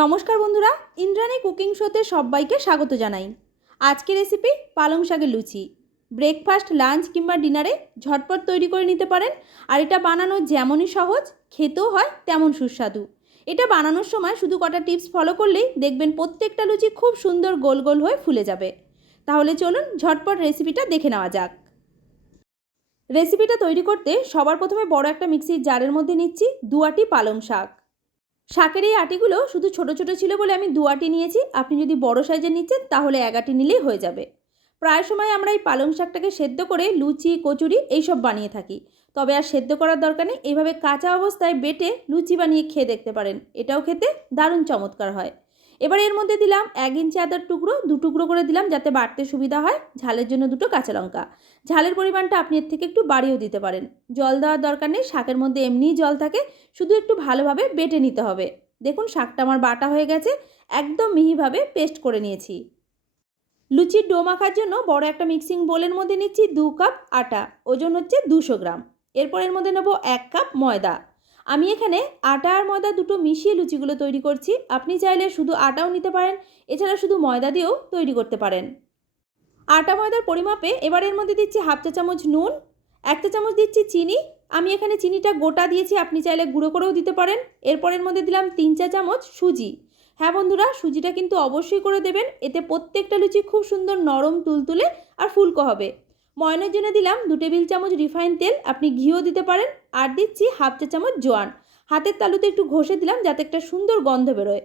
নমস্কার বন্ধুরা, ইন্দ্রাণী কুকিং শোতে সবাইকে স্বাগত জানাই। আজকের রেসিপি পালং শাকের লুচি। ব্রেকফাস্ট লাঞ্চ কিংবা ডিনারে ঝটপট তৈরি করে নিতে পারেন, আর এটা বানানো যেমনই সহজ, খেতেও হয় তেমন সুস্বাদু। এটা বানানোর সময় শুধু কটা টিপস ফলো করলেই দেখবেন প্রত্যেকটা লুচি খুব সুন্দর গোল গোল হয়ে ফুলে যাবে। তাহলে চলুন ঝটপট রেসিপিটা দেখে নেওয়া যাক। রেসিপিটা তৈরি করতে সবার প্রথমে বড় একটা মিক্সির জারের মধ্যে নিচ্ছি দু আটি পালং শাক। শাকের এই আটিগুলো শুধু ছোট ছোট ছিল বলে আমি দু আটি নিয়েছি। আপনি যদি বড় সাইজের নিচ্ছেন, তাহলে এক আটি নিলেই হয়ে যাবে। প্রায় সময় আমরা এই পালং শাকটাকে সেদ্ধ করে লুচি, কচুরি এইসব বানিয়ে থাকি। তবে আর সেদ্ধ করার দরকার নেই। এইভাবে কাঁচা অবস্থায় বেটে লুচি বানিয়ে খেয়ে দেখতে পারেন। এটাও খেতে দারুণ চমৎকার হয়। এবার এর মধ্যে দিলাম এক ইঞ্চি আদার টুকরো, দু টুকরো করে দিলাম যাতে বাড়তে সুবিধা হয়। ঝালের জন্য দুটো কাঁচা লঙ্কা। ঝালের পরিমাণটা আপনি এর থেকে একটু বাড়িয়েও দিতে পারেন। জল দেওয়ার দরকার নেই, শাকের মধ্যে এমনিই জল থাকে, শুধু একটু ভালোভাবে বেটে নিতে হবে। দেখুন, শাকটা আমার বাটা হয়ে গেছে, একদম মিহিভাবে পেস্ট করে নিয়েছি। লুচির ডো মাখার জন্য বড় একটা মিক্সিং বোলের মধ্যে নিচ্ছি দু কাপ আটা, ওজন হচ্ছে দুশো গ্রাম। এরপর এর মধ্যে নেব এক কাপ ময়দা। আমি এখানে আটা আর ময়দা দুটো মিশিয়ে লুচিগুলো তৈরি করছি। আপনি চাইলে শুধু আটাও নিতে পারেন, এছাড়া শুধু ময়দা দিয়েও তৈরি করতে পারেন। আটা ময়দার পরিমাপে এবার এর মধ্যে দিচ্ছি হাফ চা চামচ নুন, এক চা চামচ দিচ্ছি চিনি। আমি এখানে চিনিটা গোটা দিয়েছি, আপনি চাইলে গুঁড়ো করেও দিতে পারেন। এরপরের মধ্যে দিলাম তিন চা চামচ সুজি। হ্যাঁ বন্ধুরা, সুজিটা কিন্তু অবশ্যই করে দেবেন, এতে প্রত্যেকটা লুচি খুব সুন্দর নরম তুলতুলে আর ফুলকো হবে। ময়নের জন্য দিলাম দু টেবিল চামচ রিফাইন তেল, আপনি ঘিও দিতে পারেন। আর দিচ্ছি হাফ চা চামচ জোয়ান। হাতের তালুতে একটু ঘষে দিলাম যাতে একটা সুন্দর গন্ধ বেরোয়।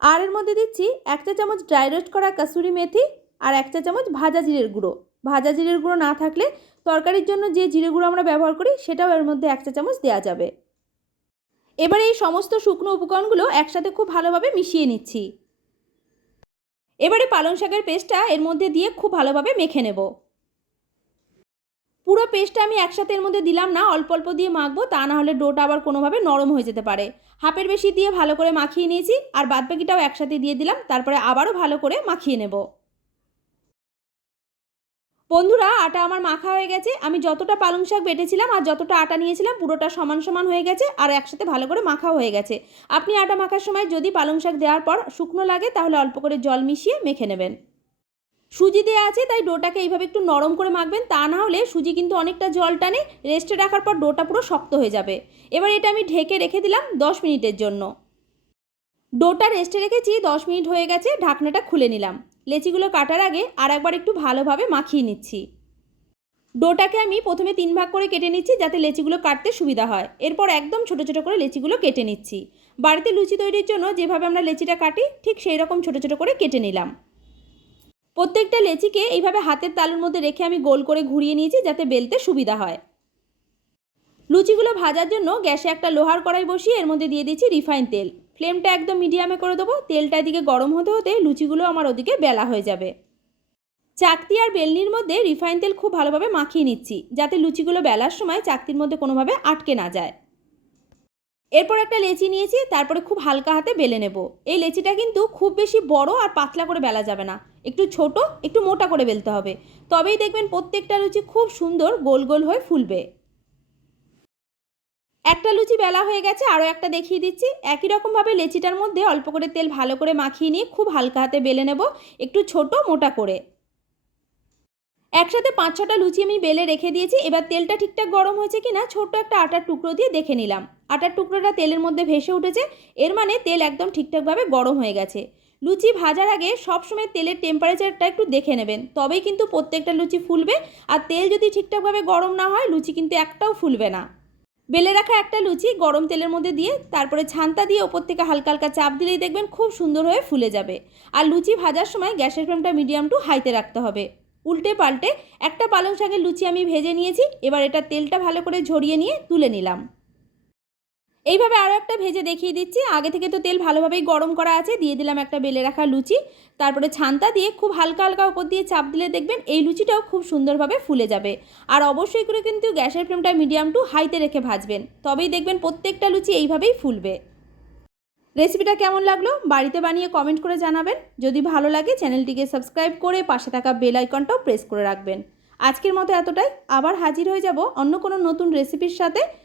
আর এর মধ্যে দিচ্ছি এক চা চামচ ড্রাই রোস্ট করা কাসুরি মেথি আর এক চা চামচ ভাজা জিরের গুঁড়ো। ভাজা জিরের গুঁড়ো না থাকলে তরকারির জন্য যে জিরে গুঁড়ো আমরা ব্যবহার করি, সেটাও এর মধ্যে এক চা চামচ দেওয়া যাবে। এবার এই সমস্ত শুকনো উপকরণগুলো একসাথে খুব ভালোভাবে মিশিয়ে নিচ্ছি। এবারে পালং শাকের পেস্টটা এর মধ্যে দিয়ে খুব ভালোভাবে মেখে নেব। পুরো পেস্টটা আমি একসাথে এর মধ্যে দিলাম না, অল্প অল্প দিয়ে মাখবো, তা না হলে ডোটা আবার কোনোভাবে নরম হয়ে যেতে পারে। হাফের বেশি দিয়ে ভালো করে মাখিয়ে নিয়েছি, আর বাদ বাদবাকিটাও একসাথে দিয়ে দিলাম, তারপরে আবারও ভালো করে মাখিয়ে নেব। বন্ধুরা, আটা আমার মাখা হয়ে গেছে। আমি যতটা পালং শাক বেটেছিলাম আর যতটা আটা নিয়েছিলাম, পুরোটা সমান সমান হয়ে গেছে, আর একসাথে ভালো করে মাখা হয়ে গেছে। আপনি আটা মাখার সময় যদি পালং শাক দেওয়ার পর শুকনো লাগে, তাহলে অল্প করে জল মিশিয়ে মেখে নেবেন। সুজি দেওয়া আছে, তাই ডোটাকে এইভাবে একটু নরম করে মাখবেন। তা না হলে সুজি কিন্তু অনেকটা জল টানে রেস্টে রাখার পর ডোটা পুরো শক্ত হয়ে যাবে। এবার এটা আমি ঢেকে রেখে দিলাম দশ মিনিটের জন্য। ডোটা রেস্টে রেখেছি, দশ মিনিট হয়ে গেছে, ঢাকনাটা খুলে নিলাম। লেচিগুলো কাটার আগে আর একবার একটু ভালোভাবে মাখিয়ে নিচ্ছি। ডোটাকে আমি প্রথমে তিন ভাগ করে কেটে নিচ্ছি, যাতে লেচিগুলো কাটতে সুবিধা হয়। এরপর একদম ছোট ছোট করে লেচিগুলো কেটে নিচ্ছি। বাড়িতে লুচি তৈরির জন্য যেভাবে আমরা লেচিটা কাটি, ঠিক সেই রকম ছোট ছোট করে কেটে নিলাম। প্রত্যেকটা লেচিকে এইভাবে হাতের তালুর মধ্যে রেখে আমি গোল করে ঘুরিয়ে নিয়েছি যাতে বেলতে সুবিধা হয়। লুচিগুলো ভাজার জন্য গ্যাসে একটা লোহার কড়াই বসিয়ে এর মধ্যে দিয়ে দিচ্ছি রিফাইন তেল। ফ্লেমটা একদম মিডিয়ামে করে দেবো, তেলটা এদিকে গরম হতে হতে লুচিগুলো আমার ওদিকে বেলা হয়ে যাবে। চাকতি আর বেলনির মধ্যে রিফাইন তেল খুব ভালোভাবে মাখিয়ে নিচ্ছি, যাতে লুচিগুলো বেলার সময় চাকতির মধ্যে কোনোভাবে আটকে না যায়। এরপর একটা লেচি নিয়েছি, তারপরে খুব হালকা হাতে বেলে নেব। এই লেচিটা কিন্তু খুব বেশি বড় আর পাতলা করে বেলা যাবে না। একটু ছোট, একটু মোটা করে বেলতে হবে। তবেই দেখবেন প্রত্যেকটা লুচি খুব সুন্দর গোল গোল হয়ে ফুলবে। একটা লুচি বেলা হয়ে গেছে, আরও একটা দেখিয়ে দিচ্ছি। একই রকমভাবে লেচিটার মধ্যে অল্প করে তেল ভালো করে মাখিয়ে নিয়ে খুব হালকা হাতে বেলে নেব, একটু ছোট, মোটা করে। একসাথে পাঁচ ছটা লুচি আমি বেলে রেখে দিয়েছি, এবার তেলটা ঠিকঠাক গরম হয়েছে কি না ছোট্ট একটা আটার টুকরো দিয়ে দেখে নিলাম। আটার টুকরোটা তেলের মধ্যে ভেসে উঠেছে, এর মানে তেল একদম ঠিকঠাকভাবে গরম হয়ে গেছে। লুচি ভাজার আগে সবসময় তেলের টেম্পারেচারটা একটু দেখে নেবেন। তবেই কিন্তু প্রত্যেকটা লুচি ফুলবে আর তেল যদি ঠিকঠাকভাবে গরম না হয়, লুচি কিন্তু একটাও ফুলবে না। বেলে রাখা একটা লুচি গরম তেলের মধ্যে দিয়ে, তারপরে ছান্তা দিয়ে ওপর থেকে হালকা হালকা চাপ দিলেই দেখবেন খুব সুন্দর হয়ে ফুলে যাবে। আর লুচি ভাজার সময় গ্যাসের ফ্লেমটা মিডিয়াম টু হাইতে রাখতে হবে। উল্টে পাল্টে একটা পালং শাকের লুচি আমি ভেজে নিয়েছি, এবার এটা তেলটা ভালো করে ঝরিয়ে নিয়ে তুলে নিলাম। এইভাবে আরও একটা ভেজে দেখিয়ে দিচ্ছি। আগে থেকে তো তেল ভালোভাবেই গরম করা আছে। দিয়ে দিলাম একটা বেলে রাখা লুচি। তারপরে ছান্তা দিয়ে খুব হালকা হালকা উপর দিয়ে চাপ দিলে দেখবেন এই লুচিটাও খুব সুন্দরভাবে ফুলে যাবে। আর অবশ্যই করে কিন্তু গ্যাসের ফ্লেমটা মিডিয়াম টু হাইতে রেখে ভাজবেন। তবেই দেখবেন প্রত্যেকটা লুচি এইভাবেই ফুলবে। রেসিপিটা কেমন লাগল বাড়িতে বানিয়ে কমেন্ট করে জানাবেন। যদি ভালো লাগে চ্যানেলটিকে সাবস্ক্রাইব করে পাশে থাকা বেল আইকনটাও প্রেস করে রাখবেন। আজকের মতো এতটাই। আবার হাজির হয়ে যাব অন্য কোনো নতুন রেসিপির সাথে।